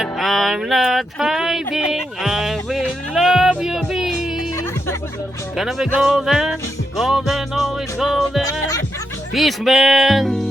that I'm not hiding. I will love you be. Gonna be golden, golden, always golden. Peace, man.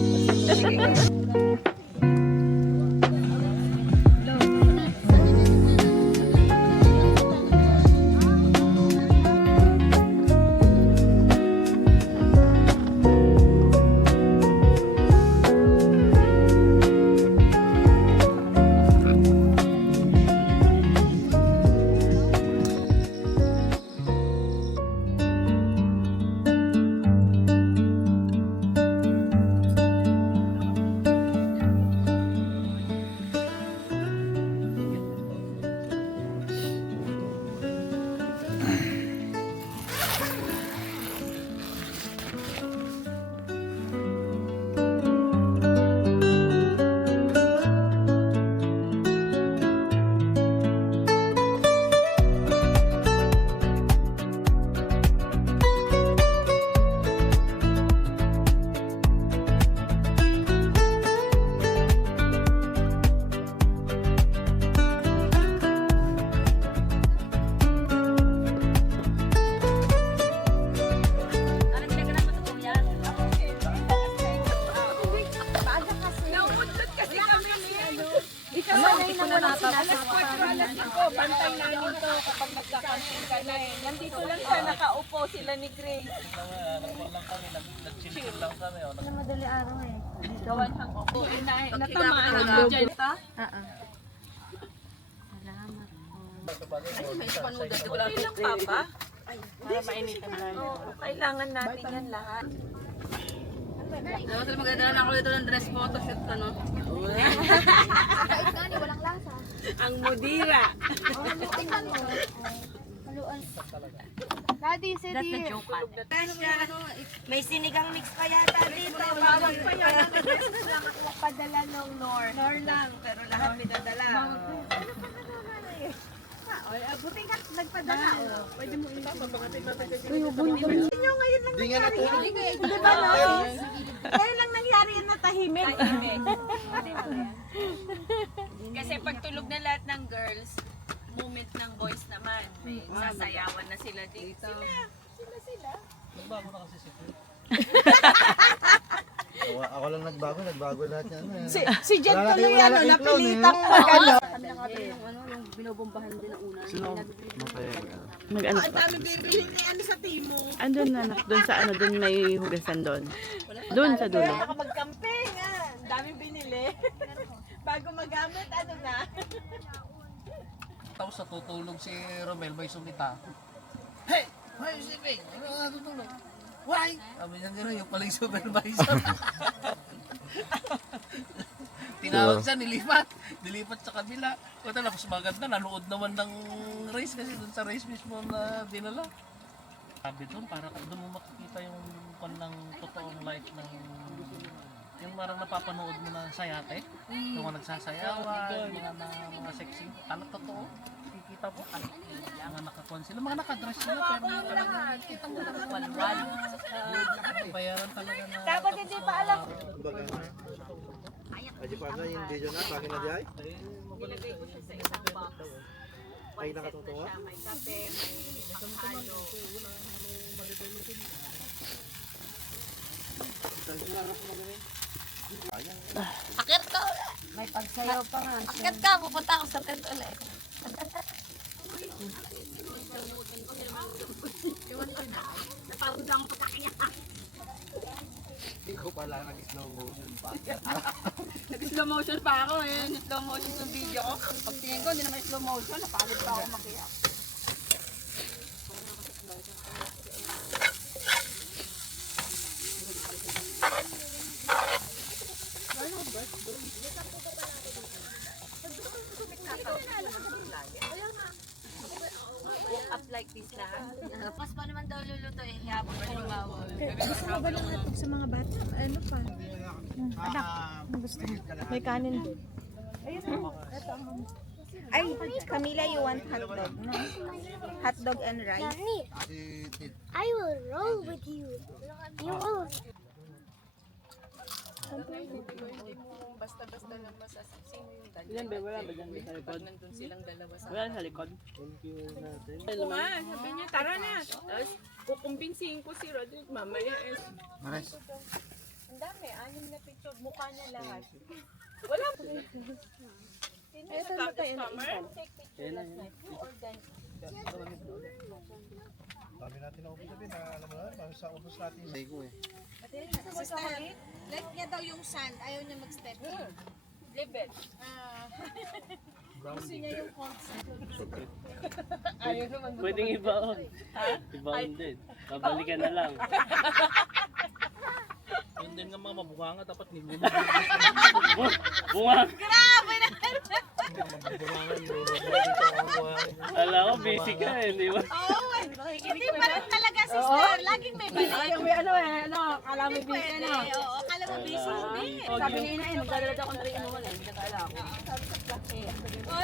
Bantay namin to kapag nagka-camping ka na eh. Nandito lang siya, nakaupo sila ni Grace. Nag-chill lang kami. Madali araw eh. Gawan hang upo. Natamaan ako dyan. Salamat. Okay lang, Papa. Para mainitan lang. Kailangan natin yan lahat. Dapat sila magdadala na ako dito ng dress photo shoot ano. Kahit gani, walang lasa. Ang mudira. Haluan. Daddy, say dear. May sinigang mix pa yata dito. Bawang pa yan. Padala ng Nor. Nor lang, pero lahat pinadala. Buti ka nagpadala. Pwede mo Hindi nga natulog. Di ba no? Kaya lang nangyari yun na tahimik. Kasi pagtulog na lahat ng girls, moment ng boys naman. May sasayawan na sila dito. Sila. Nagbago na kasi si Chris. Ako lang nagbago lahat yan. Si Jen tuloy napilitang mag-ano. Kami nakabili ng ano, yung binobombahan din na una. Mag-ano Ang dami bibili ni ano sa Timo. Andun na, doon sa ano, doon may hugasan doon. Doon sa dulo. Baka mag-camping. Ang dami binili. Bago magamit, ano na. Tapos natutulog si Romel, may sumita. Hey! Why is it big? Ano nga tutulog? Why? Sabi niya gano'n, yung paling supervisor. Tinawag siya, nilipat sa kabila. O tapos maganda, nanood naman ng race kasi dun sa race mismo na dinala. Sabi doon, para doon mo makikita yung ng totoong life ng yung marang napapanood mo na sayate, yung mga nagsasayawan, mga sexy, ano totoo, kikita mo, mga nakakuan sila, mga nakadress sila, pero talaga, kita mo na walwal. Bayaran talaga na. Dapat hindi pa alam. Aji pa na yung video na, bakit na di ay? Nilagay ko siya sa isang box. Ay nakatutungo? May kape, may pakalo. Akit ka ulit. May pagsayaw pa nga. Akit ka, pupunta ako sa tent ulit. Napagod ang pagkakaya. Hindi ko pala nag-slow motion pa. Nag-slow motion pa ako eh. Slow motion sa video ko. Pagtingin ko, hindi naman slow motion. Napagod pa ako makiya. Up like this lang. Tapos pa naman daw luluto eh. Hiyapon pa yung bawal. Gusto mo ba lang natog sa mga bata? Ano pa? Anak, ano gusto mo? May kanin din. Ay, Camila, you want hotdog, no? Hotdog and rice. I will roll with you. You will. Basta-basta lang masasabi. Sino yung dalawa? Yan, be, wala ba dyan sa likod? Pag nandun silang dalawa sa Wala sa likod. Oo nga, sabi niya, tara na. Tapos, kukumbinsihin ko si Rodrigo. Mamaya eh. Ang dami, 6 na picture. Mukha niya lahat. Wala po. Sino sa customer? Take picture last night. You or Dan? Sabi natin na ubus na alam mo na, sa ubus natin sa ko eh. Sister, like niya daw yung sand. Ayaw niya mag-step. Live it. Gusto niya yung cold sand. Ayaw naman. Pwedeng ibaon. Ibaon din. Babalikan na lang. Yun din nga mga mabunganga, dapat nilunod. Bunga! Grabe na! Alam ko, busy ka eh, di ba? Oo, hindi pa rin talaga, sister. Laging may balik. May kala mo busy Pwede, ano. oo. Akala mo busy, hindi. Sabi ni Ina, magdadala ako ng rin wala. Hindi ka kala ako. Oo,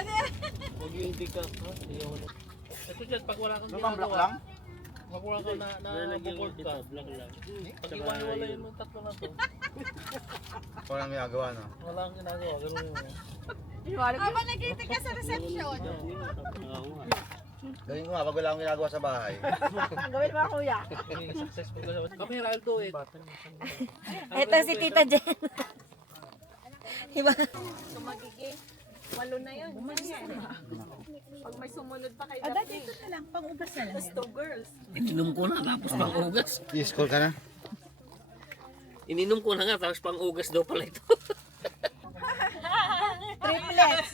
Huwag yung hindi ka. Ito dyan, pag wala kang Block ginagawa, lang? pag wala kang na-board ka, Block lang. pag iwan-wala yun yung tatlo na to, Wala nang ginagawa, no? wala kang ginagawa, gano'n yun. habang nag-iitik ka sa reception. Oo nga. Gawin ko nga, pag wala akong ginagawa sa bahay. Gawin mo kuya. Successful ka sa kami, I'll do it. Ito si Tita Jen. Diba? So, magiging 8 na yun. Pag may sumunod pa kay Dati Daphne. ito na lang, pang-ugas na lang. Tapos 2 girls. Ininom ko na, tapos pang ugas. I-school ka na? Ininom ko na nga, tapos pang ugas daw pala ito. Triplets.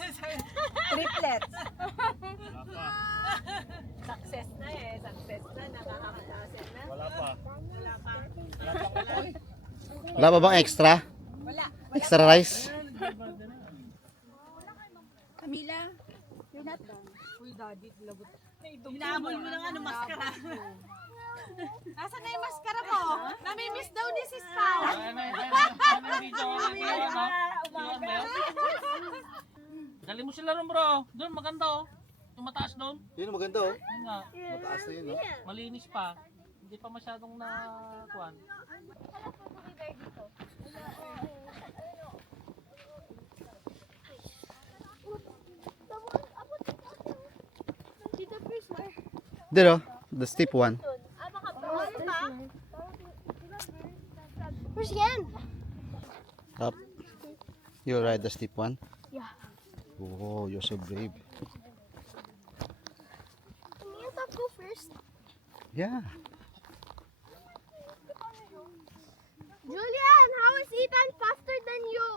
Triplets. Success na eh. Success na. Nakakatasin na. Wala pa. Wala pa. Wala pa bang extra? Wala. Extra rice? Camila, you're not done. Uy, daddy, lagot. Hinabol mo ng maskara. Nasaan na yung maskara mo? Namimiss daw ni Sis Pao. Dali mo sila ron bro. Doon, maganda oh. Yung mataas doon. Yun, maganda oh. Yun nga. Mataas na yun, no? Malinis pa. Hindi pa masyadong na kuwan. Dito, the steep one. Where's Yan? Up. You ride the steep one? Yeah. Oh, you're so brave. Can you go first? Yeah. Julian, how is Ethan faster than you?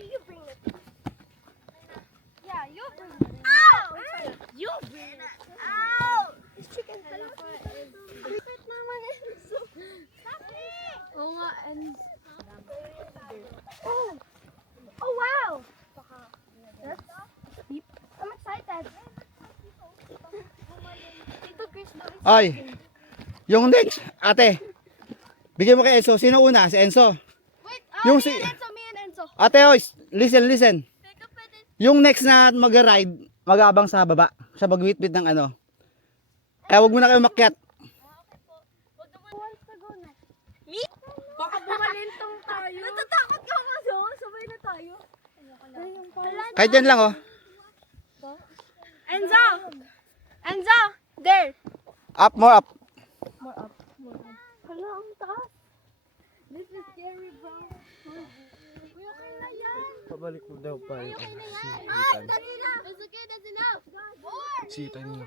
You bring it. Yeah, you bring it. Ow! You bring it. Ow! This chicken fell off. Kapit naman Enzo. Oo nga, Enzo. Oh! Oh, wow! That's deep. I'm excited. Tito Chris, no, it's Ay! Yung next, ate. Bigyan mo kay Enzo. Sino una? Si Enzo. Wait, Yung me si... and Enzo, me and Enzo. Ate, oy, listen. Take a pet and... Yung next na mag-ride, mag-abang sa baba. Sa bagwit-bit ng ano. Kaya wag mo na kayo makyat. Who wants to go next? Baka bumalintong tayo. Natatakot ka nga doon. Sabay na tayo. Kahit yan lang, oh. Enzo! Enzo! There! Up, more up. Hala, ang taas. This is scary, bro. Uy, okay na yan. Pabalik mo daw pa yung Okay na yan. Ah, that's enough. That's okay, that's enough. More! sitan nyo.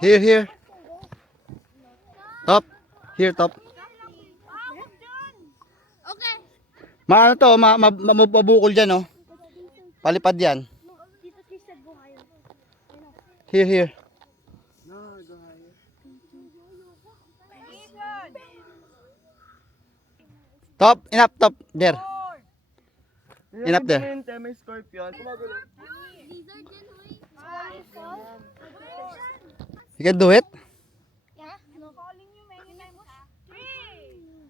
Here. Top. Here, top. Okay. Maano to, mabukol dyan, oh. Palipad yan. Dito si Sir Buhayo. Here. Top, enough, top. There. Enough there. These are genuine. You can do it? Yeah. No. Calling you many times. 3,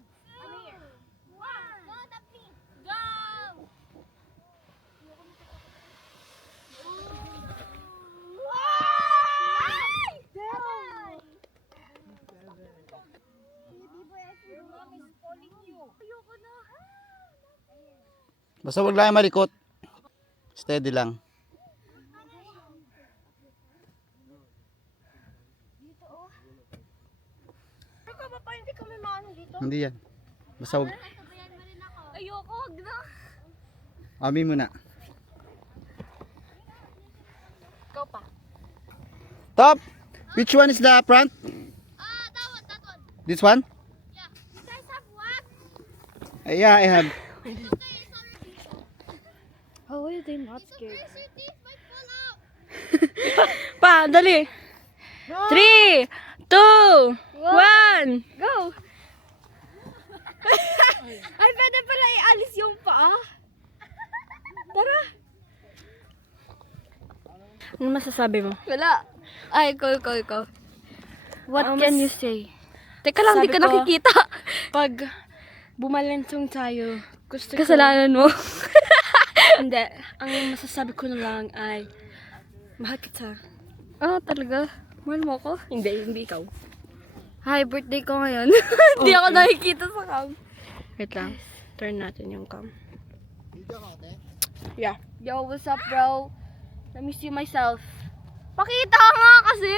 Basta wag lang malikot. Steady lang. Ano ka ba pa hindi kami maano dito? Hindi yan. Basta wag. Ayoko, wag na. Amin muna. Ikaw pa. Top! Which one is the front? That one. This one? Yeah. You guys have wax? Yeah, I have. It's okay, it's already. How are they not It's okay, your teeth might fall out. Pa, dali. 3, 2, 1. Go! Ay, pwede pala ialis yung paa. Tara. Ano masasabi mo? Wala. Ay, ikaw. What can you say? Teka lang, di Sabi ka ko, nakikita. Pag bumalensong tayo, gusto ko... Kasalanan mo. Hindi. Ang masasabi ko na lang ay, mahal kita. Ah, talaga? Mahal mo ako? Hindi ikaw. Hi, birthday ko ngayon. Hindi ako nakikita sa cam. Wait lang. Turn natin yung cam. Yo, what's up, bro? I miss you myself. Pakita ka nga kasi.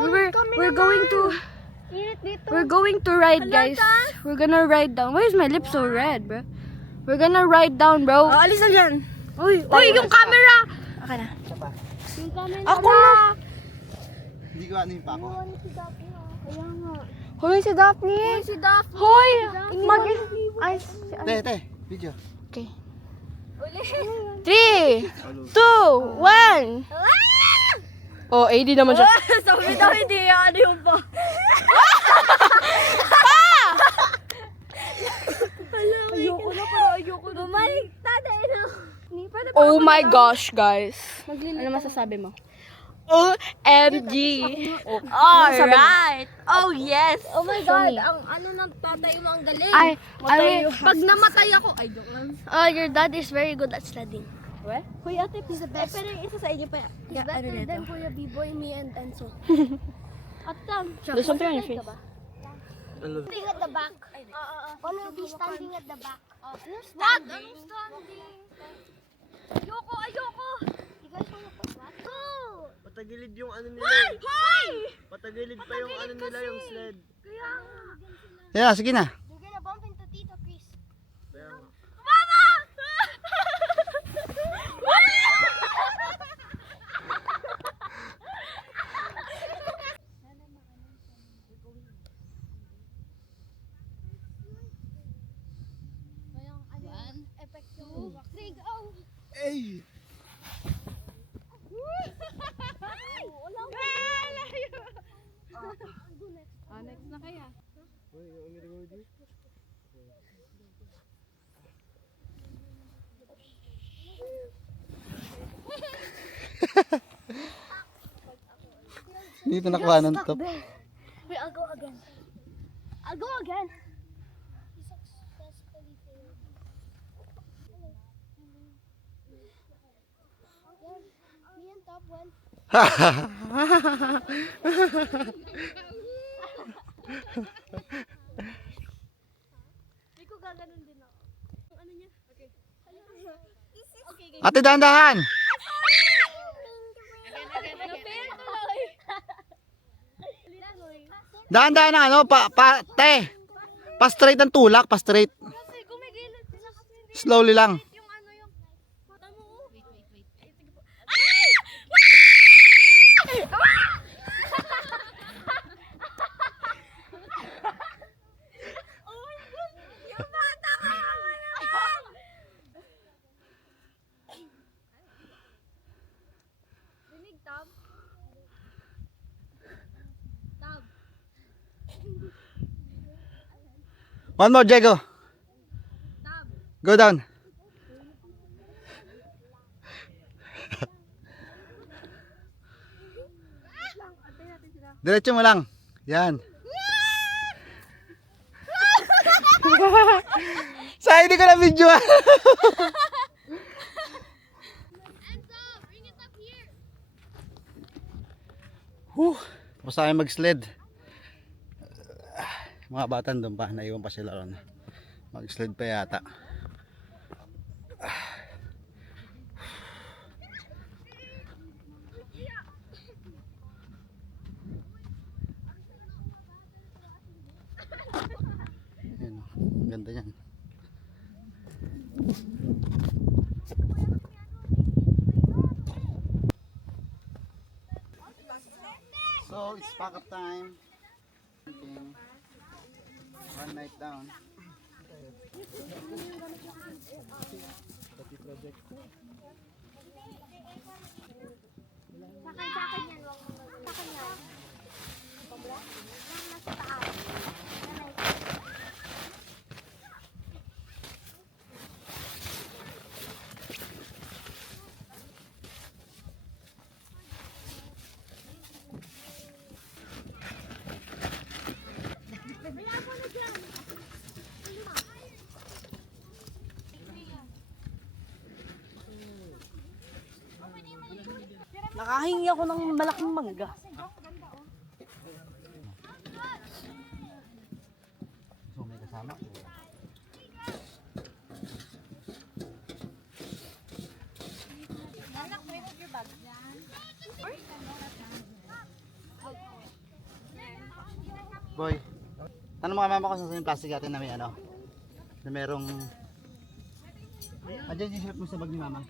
We're going to... We're going to ride, guys. We're gonna ride down. Why is my lip so red, bro? We're gonna ride down, bro. Alis na dyan! Uy, yung camera! Okay na. Yung camera. Ako na! Hindi ko ano yung pako. Hoy, si Daphne! Hoy! Te, video. 3, 2, 1. Oh, AD naman siya. Sabi daw hindi ano yung pa. Ayoko na, pero ayoko na. Bumalik, tatay na. Oh my gosh, guys. Ano masasabi mo? OMG. Alright! Oh, yes! Oh my God, me. ang ano ng tatay mo ang galing. Pag namatay ako, ay, joke lang. Your dad is very good at sledding. What? Kuya Ate, he's the best. Pero yung isa sa inyo pa. He's better ano than Kuya B-Boy, me, and Enzo. At There's something on your face. standing at the back. Wanna be standing at the back. What? Anong standing? Ayoko! You guys wanna put what? No! Patagilid yung ano nila. Hoy! Patagilid pa yung ano nila, yung sled. Kaya nga. Yeah, sige na. You're gonna bump into Tito Chris. Kaya nga. Mama! Ay! Next na kaya. Dito nakuha ng top. Wait, I'll go again. He successfully failed. Yeah, me and Top went. Hindi ko gaganon din ako. Ano niya? Okay. Okay, Ate, dahan-dahan! Dahan-dahan ng ano, te. Pa-straight ang tulak, pa-straight. Kasi gumigilid sila kasi hindi Slowly lang. yung ano yung mata mo. Wait. Oh my God! Yung bata ka naman! Dinig, Tab. One more, Diego. Go down. Diretso mo lang. Yan. Sa hindi ko na video. Tapos tayo mag-sled. Mga batan doon pa, naiwan pa sila ron. Mag-slide pa yata. Ayan, ang ganda yan. So it's pack up time. One night down. Sakay yan, wag mo sakay yan. Pabla? Nang nasa taas. Nakahingi ako ng malaking mangga. So may kasama. Boy, tanong mga mama ko sa yung plastic natin na may ano, na merong andyan yung shirt mo sa bag ni mama.